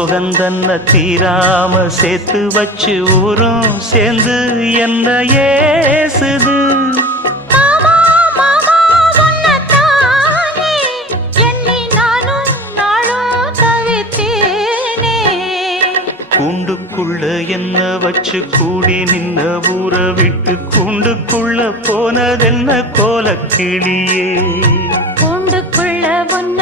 சோகந்தன்ன தீராம சேர்த்து வச்சு ஊரும் சேர்ந்து என்ன ஏசுது. மாமா மாமா உன்னத்தானே எண்ணி நானும் நாளும் தவித்தேனே. கூண்டுக்குள்ள என்ன வச்சு கூடி நின்ன ஊற விட்டு கூண்டுக்குள்ள போனதென்ன கோலக்கிளியே. கூண்டுக்குள்ள உன்ன